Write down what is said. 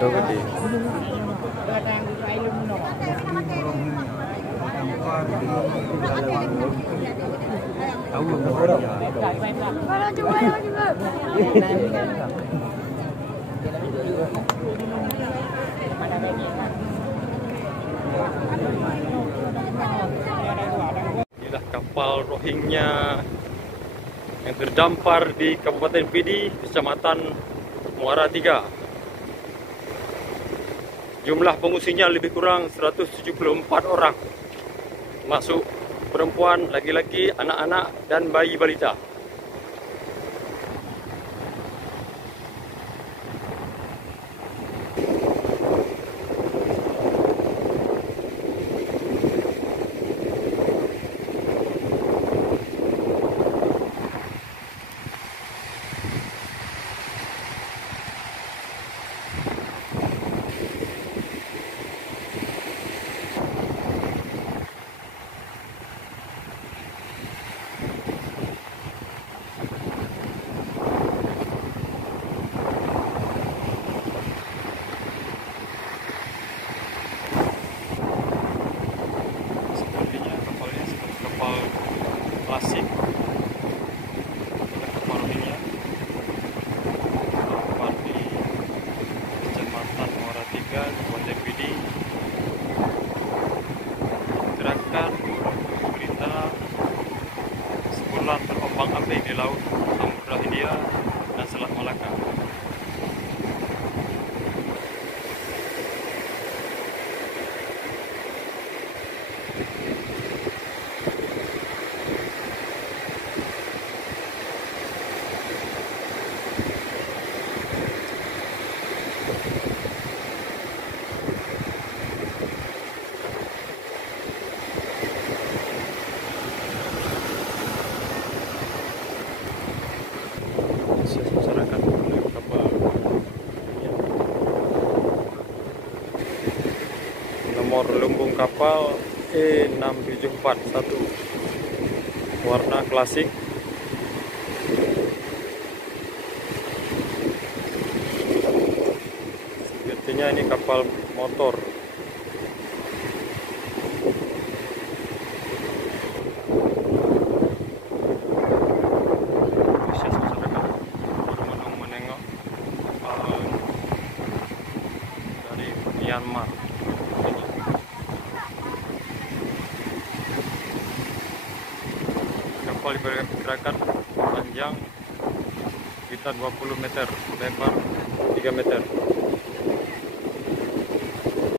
Itu gede. Inilah kapal Rohingya yang terdampar di Kabupaten Pidi, Kecamatan Muara Tiga. Jumlah pengungsinya lebih kurang 174 orang, masuk perempuan, laki-laki, anak-anak, dan bayi balita. Klasik kapal Rohingya terdampar di Kecamatan Muara Tiga, Kabupaten Pidi. Gerakan berita sebulan terombang-ambing di laut Samudra Hindia dan Selat Malaka. Masyarakat kapal nomor lumbung kapal E6741 warna klasik. Sepertinya ini kapal motor. Myanmar. Kapal diperkirakan panjang sekitar 20 meter, lebar 3 meter.